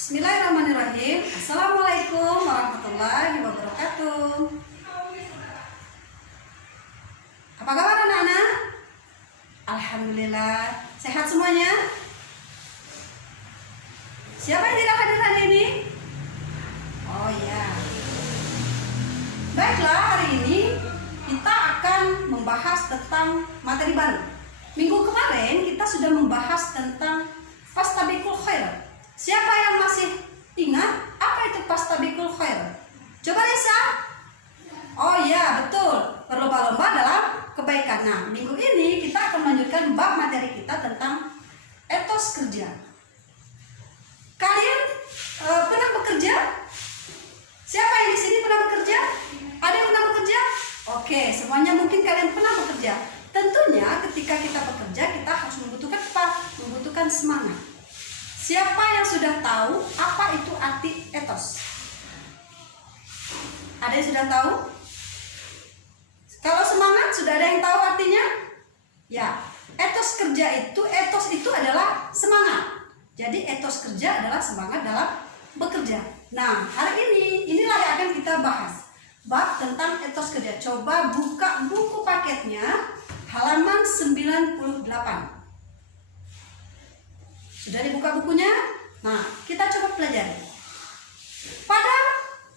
Bismillahirrahmanirrahim. Assalamualaikum warahmatullahi wabarakatuh. Apa kabar anak-anak? Alhamdulillah sehat semuanya. Siapa yang tidak hadir hari ini? Oh ya. Baiklah, hari ini kita akan membahas tentang materi baru. Minggu kemarin kita sudah membahas tentang fastabiqul khairat. Siapa yang masih ingat apa itu fastabiqul khairat? Coba Lisa. Oh iya, betul. Berlomba-lomba dalam kebaikan. Nah, minggu ini kita akan melanjutkan bab materi kita tentang etos kerja. Kalian pernah bekerja? Siapa yang di sini pernah bekerja? Ada yang pernah bekerja? Oke, semuanya mungkin kalian pernah bekerja. Tentunya ketika kita bekerja kita harus membutuhkan apa? Membutuhkan semangat. Siapa yang sudah tahu apa itu arti etos? Ada yang sudah tahu? Kalau semangat sudah ada yang tahu artinya? Ya, etos itu adalah semangat. Jadi etos kerja adalah semangat dalam bekerja. Nah, hari ini inilah yang akan kita bahas. Bab tentang etos kerja. Coba buka buku paketnya halaman 98. Sudah dibuka bukunya? Nah, kita coba pelajari. Pada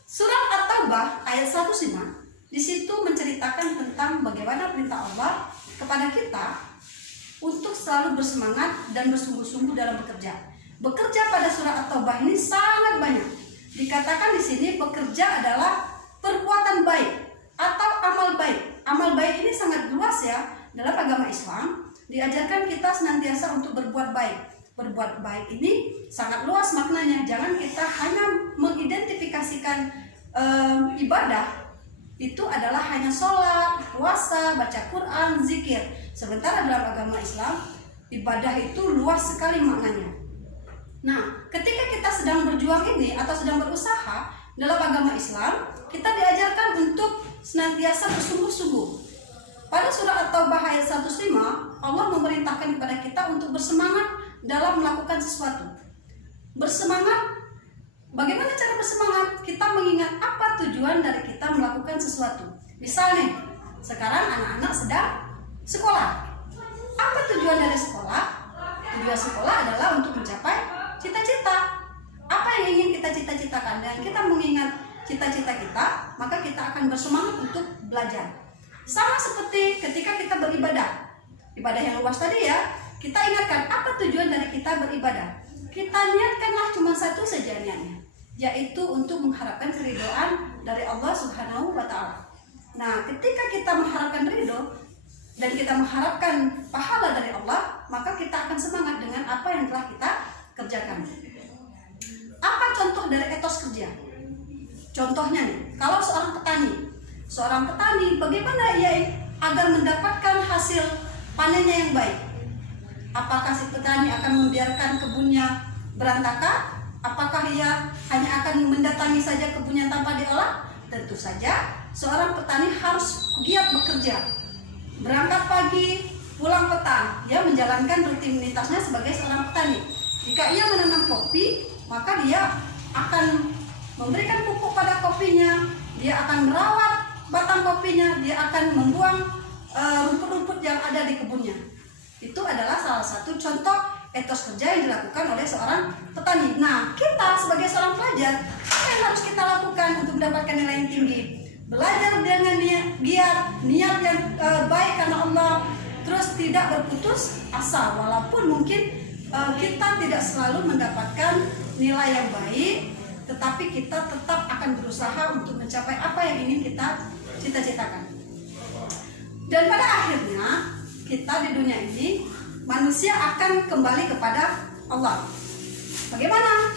surat At-Taubah ayat 105, di situ menceritakan tentang bagaimana perintah Allah kepada kita untuk selalu bersemangat dan bersungguh-sungguh dalam bekerja. Bekerja pada surat At-Taubah ini sangat banyak. Dikatakan di sini bekerja adalah perbuatan baik atau amal baik. Amal baik ini sangat luas ya. Dalam agama Islam diajarkan kita senantiasa untuk berbuat baik. Berbuat baik ini sangat luas maknanya. Jangan kita hanya mengidentifikasikan ibadah itu adalah hanya sholat, puasa, baca Quran, zikir. Sementara dalam agama Islam ibadah itu luas sekali maknanya. Nah, ketika kita sedang berjuang ini atau sedang berusaha dalam agama Islam, kita diajarkan untuk senantiasa bersungguh-sungguh. Pada surah At-Taubah ayat 105, Allah memerintahkan kepada kita untuk bersemangat dalam melakukan sesuatu. Bersemangat, bagaimana cara bersemangat? Kita mengingat apa tujuan dari kita melakukan sesuatu. Misalnya, sekarang anak-anak sedang sekolah. Apa tujuan dari sekolah? Tujuan sekolah adalah untuk mencapai cita-cita. Apa yang ingin kita cita-citakan? Dan kita mengingat cita-cita kita, maka kita akan bersemangat untuk belajar. Sama seperti ketika kita beribadah. Ibadah yang luas tadi ya. Kita ingatkan apa tujuan dari kita beribadah. Kita niatkanlah cuma satu saja niatnya, yaitu untuk mengharapkan keridhaan dari Allah Subhanahu wa Ta'ala. Nah, ketika kita mengharapkan ridho dan kita mengharapkan pahala dari Allah, maka kita akan semangat dengan apa yang telah kita kerjakan. Apa contoh dari etos kerja? Contohnya nih, kalau seorang petani, bagaimana ia agar mendapatkan hasil panennya yang baik? Apakah si petani akan membiarkan kebunnya berantakan? Apakah ia hanya akan mendatangi saja kebunnya tanpa diolah? Tentu saja seorang petani harus giat bekerja. Berangkat pagi, pulang petang. Ia menjalankan rutinitasnya sebagai seorang petani. Jika ia menanam kopi, maka dia akan memberikan pupuk pada kopinya. Dia akan merawat batang kopinya. Dia akan membuang rumput-rumput yang ada di kebunnya. Itu adalah salah satu contoh etos kerja yang dilakukan oleh seorang petani. Nah, kita sebagai seorang pelajar, apa yang harus kita lakukan untuk mendapatkan nilai yang tinggi? Belajar dengan niat yang baik karena Allah, terus tidak berputus asa. Walaupun mungkin kita tidak selalu mendapatkan nilai yang baik, tetapi kita tetap akan berusaha untuk mencapai apa yang ingin kita cita-citakan. Dan pada akhirnya kita di dunia ini manusia akan kembali kepada Allah. Bagaimana?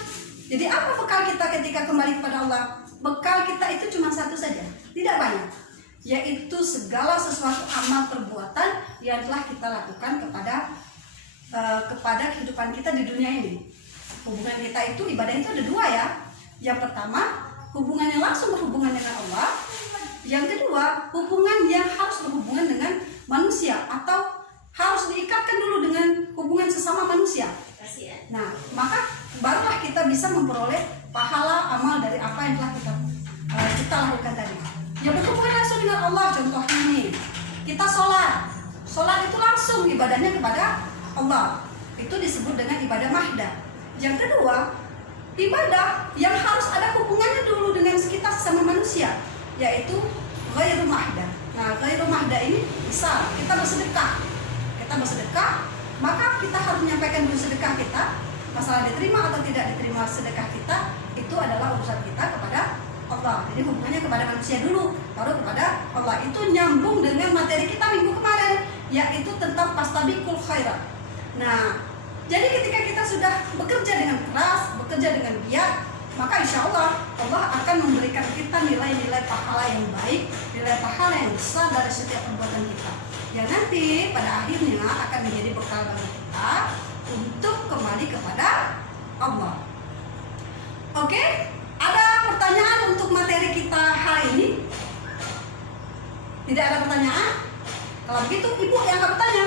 Jadi apa bekal kita ketika kembali kepada Allah? Bekal kita itu cuma satu saja, tidak banyak, yaitu segala sesuatu amal perbuatan yang telah kita lakukan kepada kehidupan kita di dunia ini. Hubungan kita itu, ibadah itu ada dua ya. Yang pertama, hubungan yang langsung berhubungan dengan Allah. Yang kedua, hubungan yang harus berhubungan dengan manusia atau harus diikatkan dulu dengan hubungan sesama manusia. Nah, maka barulah kita bisa bisa memperoleh pahala amal dari apa yang telah kita lakukan tadi. Ya berhubungan langsung dengan Allah. Contohnya nih, kita sholat itu langsung ibadahnya kepada Allah, itu disebut dengan ibadah mahdah. Yang kedua, ibadah yang harus ada hubungannya dulu dengan sekitar sesama manusia, yaitu ghairu mahdah. Nah, ghairu mahdah ini misal kita bersedekah, maka kita harus menyampaikan dulu sedekah kita. Masalah diterima atau tidak diterima sedekah kita, itu adalah urusan kita kepada Allah. Jadi hubungannya kepada manusia dulu, baru kepada Allah. Itu nyambung dengan materi kita minggu kemarin, yaitu tentang fastabiqul khairat. Nah, jadi ketika kita sudah bekerja dengan keras, bekerja dengan giat, maka insya Allah Allah akan memberikan kita nilai-nilai pahala yang baik, nilai pahala yang besar dari setiap perbuatan kita, yang nanti pada akhirnya akan menjadi bekal bagi kita untuk kembali kepada Allah. Oke, ada pertanyaan untuk materi kita hari ini? Tidak ada pertanyaan? Kalau begitu ibu yang akan bertanya.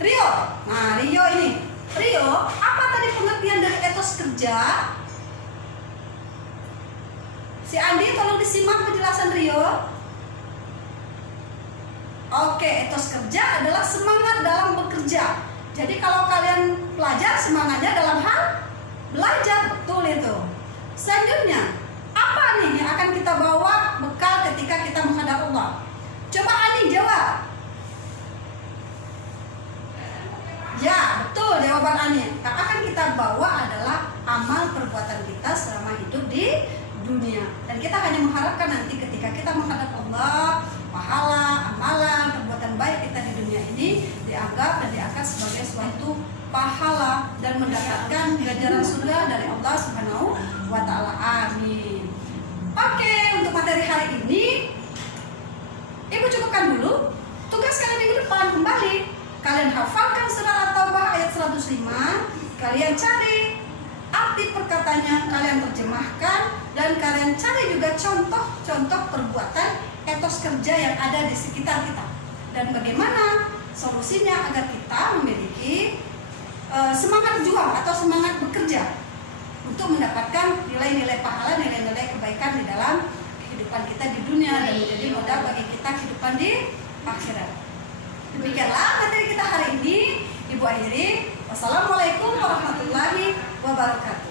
Rio, nah Rio, apa tadi pengertian dari etos kerja? Si Andi tolong disimak penjelasan Rio. Oke, etos kerja adalah semangat dalam bekerja. Jadi kalau kalian pelajar, semangatnya dalam hal belajar, betul itu. Selanjutnya, apa nih yang akan kita bawa bekal ketika kita menghadap Allah? Coba Andi jawab. Ya, betul jawaban Ani. Yang akan kita bawa adalah amal perbuatan kita selama hidup di dunia. Dan kita hanya mengharapkan nanti ketika kita menghadap Allah, pahala, amalan, perbuatan baik kita di dunia ini dianggap dan diangkat sebagai suatu pahala dan mendapatkan ganjaran surga dari Allah Subhanahu wa Ta'ala. Amin. Oke, untuk materi hari ini Ibu cukupkan dulu. Tugas kalian minggu depan kembali. Kalian hafalkan surah At-Taubah ayat 105, kalian cari arti perkataannya, kalian terjemahkan, dan kalian cari juga contoh-contoh perbuatan etos kerja yang ada di sekitar kita. Dan bagaimana solusinya agar kita memiliki semangat juang atau semangat bekerja untuk mendapatkan nilai-nilai pahala, nilai-nilai kebaikan di dalam kehidupan kita di dunia dan menjadi modal bagi kita kehidupan di akhirat. Demikianlah materi kita hari ini. Ibu akhiri. Wassalamualaikum warahmatullahi wabarakatuh.